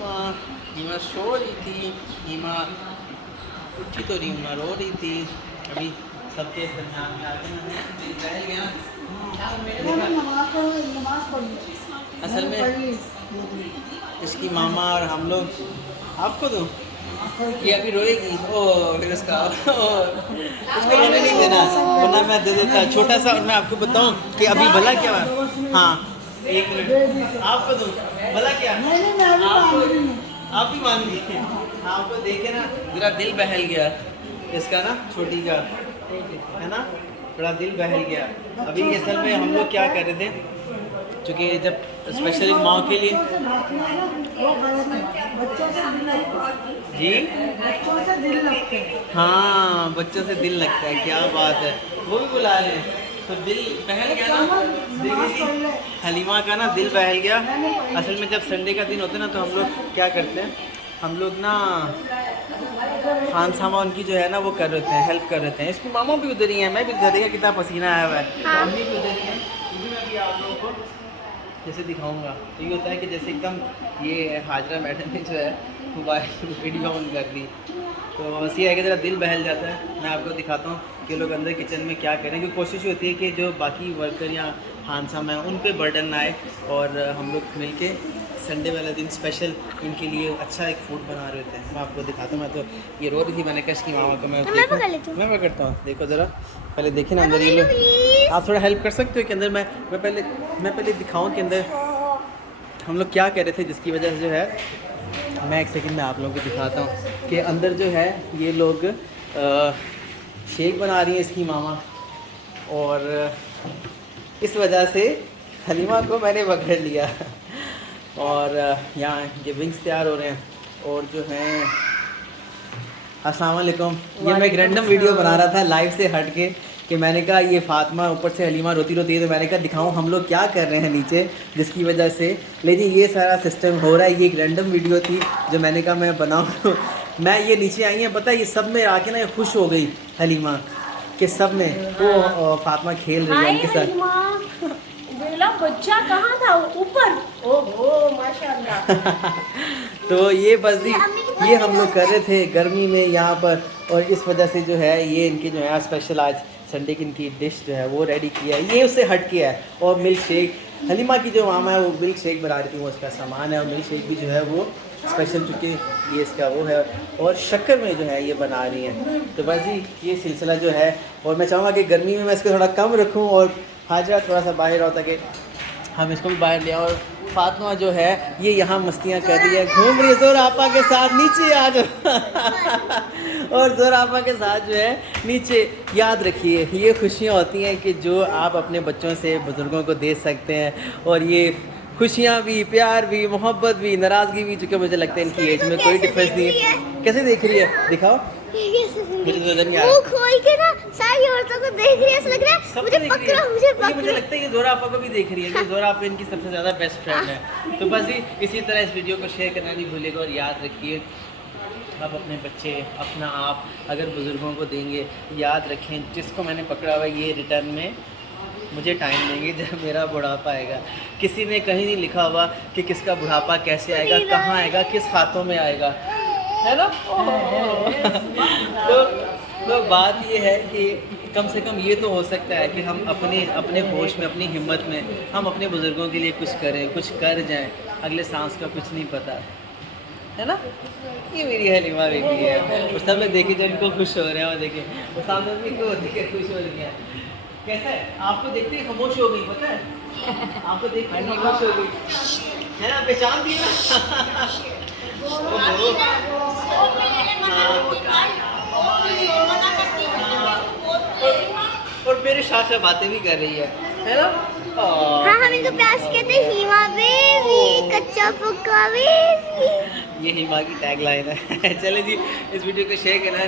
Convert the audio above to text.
हाँ हीमा सो रही थी। हीमा उठी तो नहीं, हीमा रो रही थी। अभी सबके दरमियान में आके मैंने दिल बहल गया। असल में इसकी मामा और हम लोग आपको दो ये अभी रोएगी। ओ फिर उसका उसको रोने नहीं देना, वरना मैं दे देता छोटा सा। और मैं आपको बताऊं कि अभी भला क्या हुआ। हाँ एक मिनट आपको दूं भला क्या। आप भी मान लीजिए। आपको देखे ना मेरा दिल बहल गया इसका ना, छोटी का है ना, बड़ा दिल बहल गया। अभी असल में हम लोग क्या कर रहे थे, चूँकि जब स्पेशली माँ के लिए जी हाँ बच्चों से दिल लगता है, क्या बात है। वो भी बुला रहे हैं तो दिल बहल गया ना। देखिए हलीमा का ना दिल बहल गया। असल में जब संडे का दिन होता है ना तो हम लोग क्या करते हैं, हम लोग ना खान सामा उनकी जो है ना वो कर रहे हैं, हेल्प कर रहे हैं। इसकी मामा भी उधर ही है, मैं भी उधर ही, कितना पसीना आया हुआ है। मम्मी भी उधर ही है, क्योंकि मैं भी आप लोगों को जैसे दिखाऊंगा तो ये होता है कि जैसे एकदम ये हाजरा मैडम ने जो है मोबाइल वीडियो ऑन कर दी तो बस ये है कि ज़रा दिल बहल जाता है। मैं आपको दिखाता हूँ कि लोग अंदर किचन में क्या करें, क्योंकि कोशिश होती है कि जो बाकी वर्कर या हानसाम है उन पे बर्डन ना आए, और हम लोग मिल के संडे वाला दिन स्पेशल इनके लिए अच्छा एक फूड बना रहे होते हैं। मैं आपको दिखाता हूँ। मैं तो ये रो रही थी, मैंने कहा इसकी मामा को मैं पकड़ता हूँ। देखो ज़रा पहले देखें ना अंदर ये लोग, आप थोड़ा हेल्प कर सकते हो कि अंदर मैं पहले दिखाऊं कि अंदर हम लोग क्या कह रहे थे, जिसकी वजह से जो है मैं एक सेकंड में आप लोगों को दिखाता हूँ कि अंदर जो है ये लोग शेक बना रही हैं इसकी मामा, और इस वजह से हलीमा को मैंने पकड़ लिया और यहाँ ये विंग्स तैयार हो रहे हैं। और जो हैं अस्सलाम वालेकुम, ये मैं एक रैंडम वीडियो बना रहा था लाइव से हट के कि मैंने कहा ये फातिमा ऊपर से हलीमा रोती रोती है तो मैंने कहा दिखाऊं हम लोग क्या कर रहे हैं नीचे, जिसकी वजह से लेकिन ये सारा सिस्टम हो रहा है। ये एक रैंडम वीडियो थी जो मैंने कहा मैं बनाऊँ मैं ये नीचे आई हैं, पता है ये सब में आके ना खुश हो गई हलीमा कि सब में वो फातिमा खेल रही है उनके साथ। बच्चा कहाँ था ऊपर? ओहो माशाल्लाह। तो ये बस ये हम लोग कर रहे थे गर्मी में यहाँ पर, और इस वजह से जो है ये इनकी जो है स्पेशल आज संडे की इनकी डिश जो है वो रेडी किया है। ये उससे हट किया है। और मिल्क शेक हलीमा की जो मामा है वो मिल्क शेक बना रही थी, वो उसका सामान है, और मिल्क शेक भी जो है वो स्पेशल चूँकि ये इसका वो है, और शक्कर में जो है ये बना रही हैं। तो बस जी ये सिलसिला जो है, और मैं चाहूँगा कि गर्मी में मैं इसको थोड़ा कम रखूँ और हाजरा थोड़ा सा बाहर हो ताकि हम इसको भी बाहर ले आओ। और फातिमा जो है ये यहाँ मस्तियाँ कर रही है, घूम रही है ज़ोर आपा के साथ नीचे आ जाओ और ज़ोर आपा के साथ जो है नीचे। याद रखिए ये खुशियाँ होती हैं कि जो आप अपने बच्चों से बुज़ुर्गों को दे सकते हैं, और ये खुशियाँ भी, प्यार भी, मोहब्बत भी, नाराज़गी भी, चूँकि मुझे लगता है इनकी एज में कोई डिफरेंस नहीं है। कैसे देख रही है दिखाओ मुझे तो नजर नहीं आ रहा। खोल के ना सारी औरतों को देख रही है, ऐसा लग रहा है मुझे पकड़ो मुझे पकड़ो। मुझे लगता है ये ज़ोरा आपा को भी देख रही है, ये ज़ोरा आपा इनकी सबसे ज़्यादा बेस्ट फ्रेंड है। तो बस इसी तरह इस वीडियो को शेयर करना नहीं भूलिएगा, और याद रखिए आप अपने बच्चे अपना आप अगर बुज़ुर्गों को देंगे, याद रखें जिसको मैंने पकड़ा हुआ ये रिटर्न में मुझे टाइम देंगे जब मेरा बुढ़ापा आएगा। किसी ने कहीं नहीं लिखा हुआ कि किसका बुढ़ापा कैसे आएगा, कहाँ आएगा, किस हाथों में आएगा, है ना। तो बात ये है कि कम से कम ये तो हो सकता है कि हम अपने होश में, अपनी हिम्मत में हम अपने बुज़ुर्गों के लिए कुछ करें, कुछ कर जाएं। अगले सांस का कुछ नहीं पता, है ना। ये मेरी हलीमा बेटी है, और सब लोग देखिए जो इनको खुश हो रहे हैं, और देखिए वो सामने भी को देख के खुश हो रही है। कैसा है, आपको देखते ही खामोश हो गई, पता है आपको देखते ही खामोश हो गई, है ना, पहचान दी ना। और मेरे साथ साथ बातें भी कर रही है ना। हाँ हम इनको प्यार से कहते हैं हीमा बेबी, कच्चा पक्का बेबी। ये हीमा की टैग लाइन है। चले जी इस वीडियो को शेयर करना